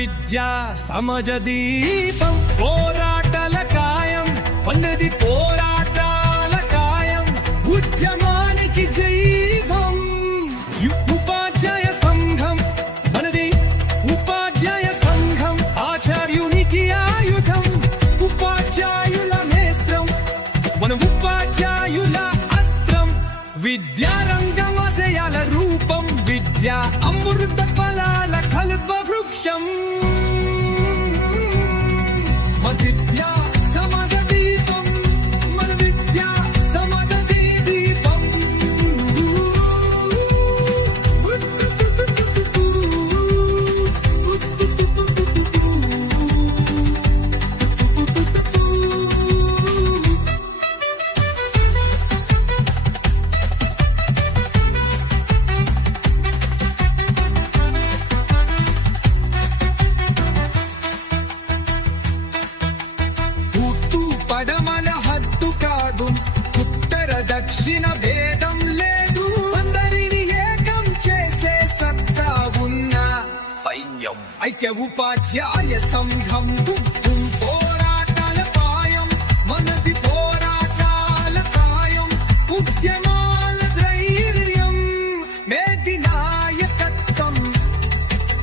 విద్యా సమాజ దీపం పోరాటాల కాయం ఉన్నది పోరాటాల కాయం ఉద్యమానికి జైవం ఉపాధ్యాయ సంఘం మనది ఉపాధ్యాయ సంఘం ఆచార్యునికి ఆయుధం ఉపాధ్యాయుల నేస్త్రం మన ఉపాధ్యాయుల అస్త్రం విద్యారంగం ఆశయాల రూపం విద్యా అమృత ఫలాల కల్ప వృక్షం విద్యా సమాజ దీపం మన విద్యా సమాజ దీపం పడమల హద్దు కాదు ఉత్తర దక్షిణ భేదం లేదు అందరిని ఏకం చేసే సత్తా ఉన్న సైన్యం ఐక్య ఉపాధ్యాయ సంఘం పోరాటాల పాయం మనది పోరాటాల కాయం ఉద్యమాల ధైర్యం మేది నాయకత్వం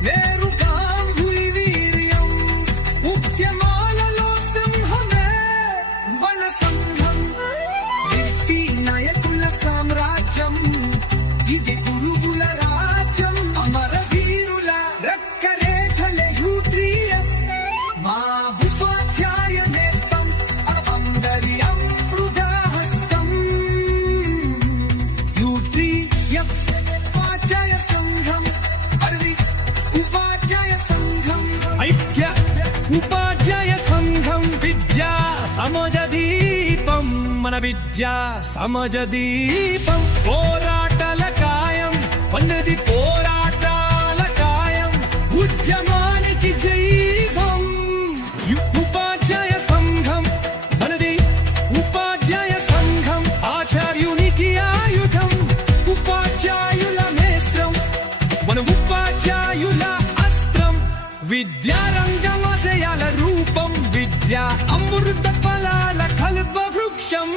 నేరుగా వీర్యం ఉద్యమాలలో సింహమే మన సంఘం వ్యక్తి నాయకుల సామ్రాజ్యం ఇది గురువుల రాజ్యం అమర వీరుల రక్కరేఖల యూట్రియఫ్ మా ఉపాధ్యాయ నేస్తం అందరి అమృత హస్తం యూట్రియఫ్ ఉపాధ్యాయ సంఘం అరవి ఉపాధ్యాయ సంఘం ఐక్య ఉపాధ్యాయ సంఘం విద్యా సమాజ దీపం మన విద్యా సమాజ దీపం పోరాటాల కాయం ఉన్నది పోరాటాల కాయం ఉద్యమానికి జైవం ఉపాధ్యాయ సంఘం మనది ఉపాధ్యాయ సంఘం ఆచార్యునికి ఆయుధం ఉపాధ్యాయుల నేస్త్రం మన ఉపాధ్యాయుల అస్త్రం విద్యారంగం ఆశయాల రూపం విద్యా అమృత ఫలాల కల్ప వృక్షం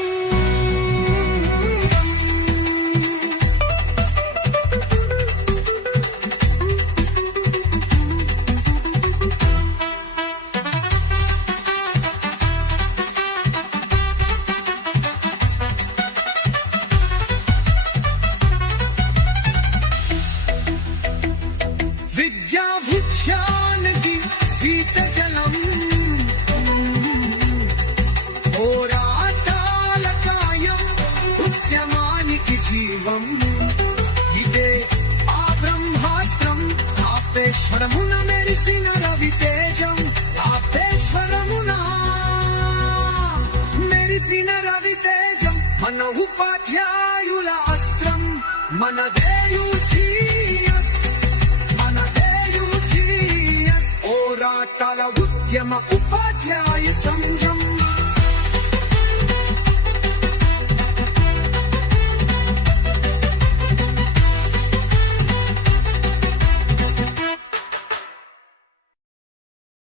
విద్యా భుక్షానికి శీత జలం పోరాటాల కాయం ఉద్యమానికి జీవం ఇదే ఆ బ్రహ్మాస్త్రం ఆపేశ్వరమున మెరిసిన రవితేజం ఆపేశ్వరమున మెరిసిన రవితేజం మన ఉపాధ్యాయుల అస్త్రం మనదే యూటీఎస్ మనదే యూటీఎస్ పోరాటాల ఉద్యమ ఉపాధ్యాయ సంఘం